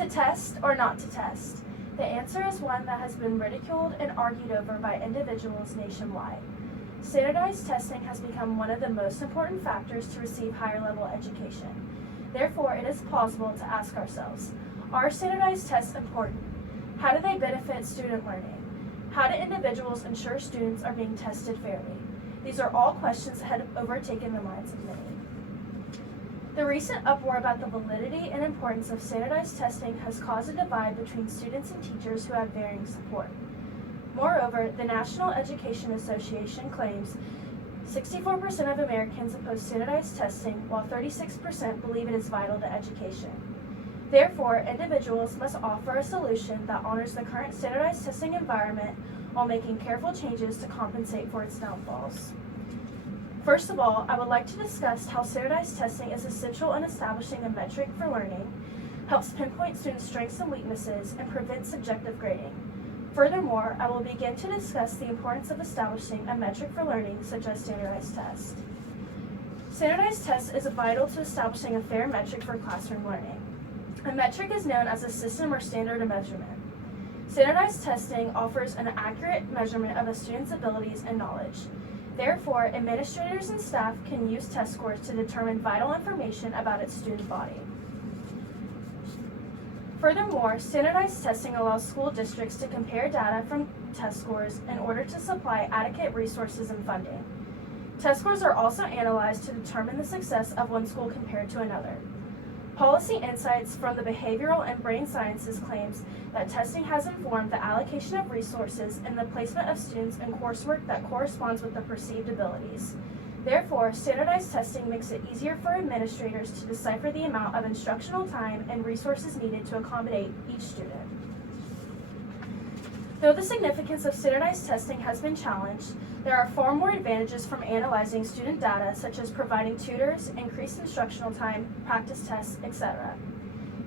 To test or not to test? The answer is one that has been ridiculed and argued over by individuals nationwide. Standardized testing has become one of the most important factors to receive higher level education. Therefore, it is plausible to ask ourselves, are standardized tests important? How do they benefit student learning? How do individuals ensure students are being tested fairly? These are all questions that have overtaken the minds of many. The recent uproar about the validity and importance of standardized testing has caused a divide between students and teachers who have varying support. Moreover, the National Education Association claims 64% of Americans oppose standardized testing, while 36% believe it is vital to education. Therefore, individuals must offer a solution that honors the current standardized testing environment while making careful changes to compensate for its downfalls. First of all, I would like to discuss how standardized testing is essential in establishing a metric for learning, helps pinpoint students' strengths and weaknesses, and prevents subjective grading. Furthermore, I will begin to discuss the importance of establishing a metric for learning, such as standardized tests. Standardized tests is vital to establishing a fair metric for classroom learning. A metric is known as a system or standard of measurement. Standardized testing offers an accurate measurement of a student's abilities and knowledge. Therefore, administrators and staff can use test scores to determine vital information about its student body. Furthermore, standardized testing allows school districts to compare data from test scores in order to supply adequate resources and funding. Test scores are also analyzed to determine the success of one school compared to another. Policy insights from the behavioral and brain sciences claims that testing has informed the allocation of resources and the placement of students in coursework that corresponds with the perceived abilities. Therefore, standardized testing makes it easier for administrators to decipher the amount of instructional time and resources needed to accommodate each student. Though the significance of standardized testing has been challenged, there are far more advantages from analyzing student data, such as providing tutors, increased instructional time, practice tests, etc.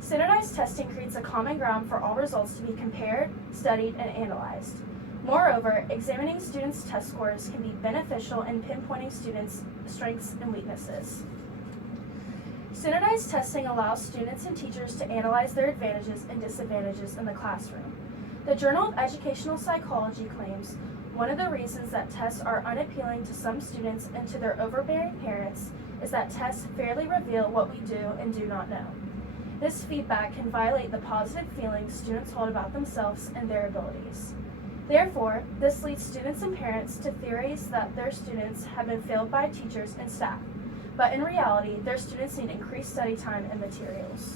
Standardized testing creates a common ground for all results to be compared, studied, and analyzed. Moreover, examining students' test scores can be beneficial in pinpointing students' strengths and weaknesses. Standardized testing allows students and teachers to analyze their advantages and disadvantages in the classroom. The Journal of Educational Psychology claims one of the reasons that tests are unappealing to some students and to their overbearing parents is that tests fairly reveal what we do and do not know. This feedback can violate the positive feelings students hold about themselves and their abilities. Therefore, this leads students and parents to theories that their students have been failed by teachers and staff, but in reality, their students need increased study time and materials.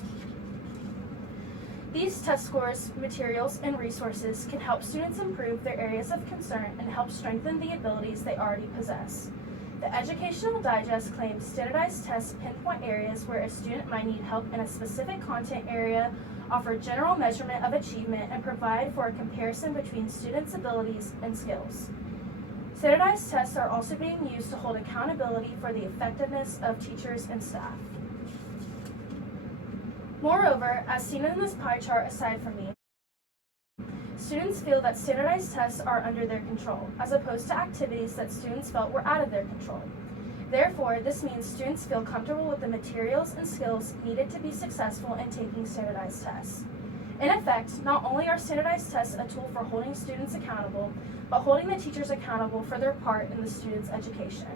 These test scores, materials, and resources can help students improve their areas of concern and help strengthen the abilities they already possess. The Educational Digest claims standardized tests pinpoint areas where a student might need help in a specific content area, offer general measurement of achievement, and provide for a comparison between students' abilities and skills. Standardized tests are also being used to hold accountability for the effectiveness of teachers and staff. Moreover, as seen in this pie chart aside from me, students feel that standardized tests are under their control, as opposed to activities that students felt were out of their control. Therefore, this means students feel comfortable with the materials and skills needed to be successful in taking standardized tests. In effect, not only are standardized tests a tool for holding students accountable, but holding the teachers accountable for their part in the student's education.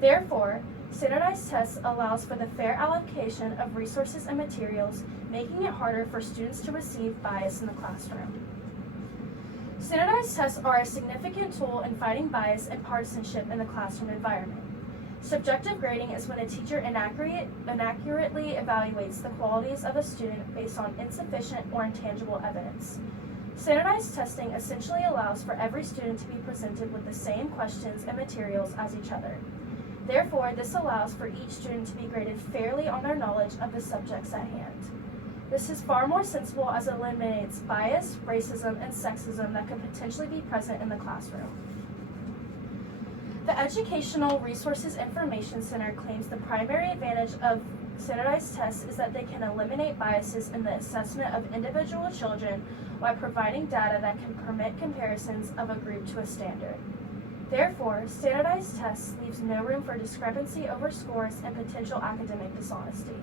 Therefore, standardized tests allows for the fair allocation of resources and materials, making it harder for students to receive bias in the classroom. Standardized tests are a significant tool in fighting bias and partisanship in the classroom environment. Subjective grading is when a teacher inaccurately evaluates the qualities of a student based on insufficient or intangible evidence. Standardized testing essentially allows for every student to be presented with the same questions and materials as each other. Therefore, this allows for each student to be graded fairly on their knowledge of the subjects at hand. This is far more sensible as it eliminates bias, racism, and sexism that could potentially be present in the classroom. The Educational Resources Information Center claims the primary advantage of standardized tests is that they can eliminate biases in the assessment of individual children while providing data that can permit comparisons of a group to a standard. Therefore, standardized tests leaves no room for discrepancy over scores and potential academic dishonesty.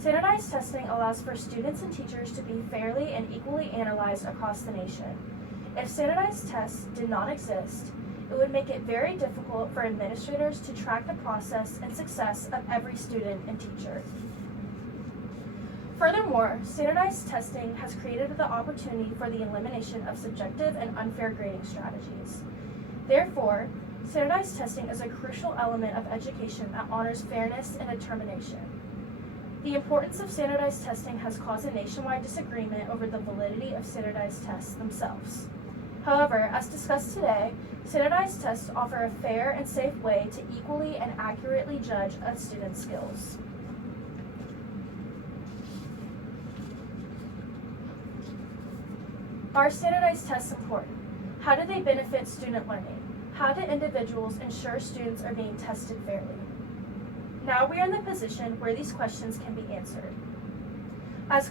Standardized testing allows for students and teachers to be fairly and equally analyzed across the nation. If standardized tests did not exist, it would make it very difficult for administrators to track the process and success of every student and teacher. Furthermore, standardized testing has created the opportunity for the elimination of subjective and unfair grading strategies. Therefore, standardized testing is a crucial element of education that honors fairness and determination. The importance of standardized testing has caused a nationwide disagreement over the validity of standardized tests themselves. However, as discussed today, standardized tests offer a fair and safe way to equally and accurately judge a student's skills. Are standardized tests important? How do they benefit student learning? How do individuals ensure students are being tested fairly? Now we are in the position where these questions can be answered. As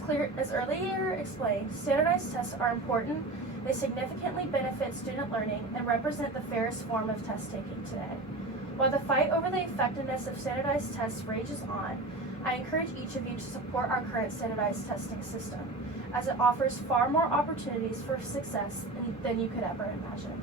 earlier explained, standardized tests are important, they significantly benefit student learning, and represent the fairest form of test taking today. While the fight over the effectiveness of standardized tests rages on, I encourage each of you to support our current standardized testing system, as it offers far more opportunities for success than you could ever imagine.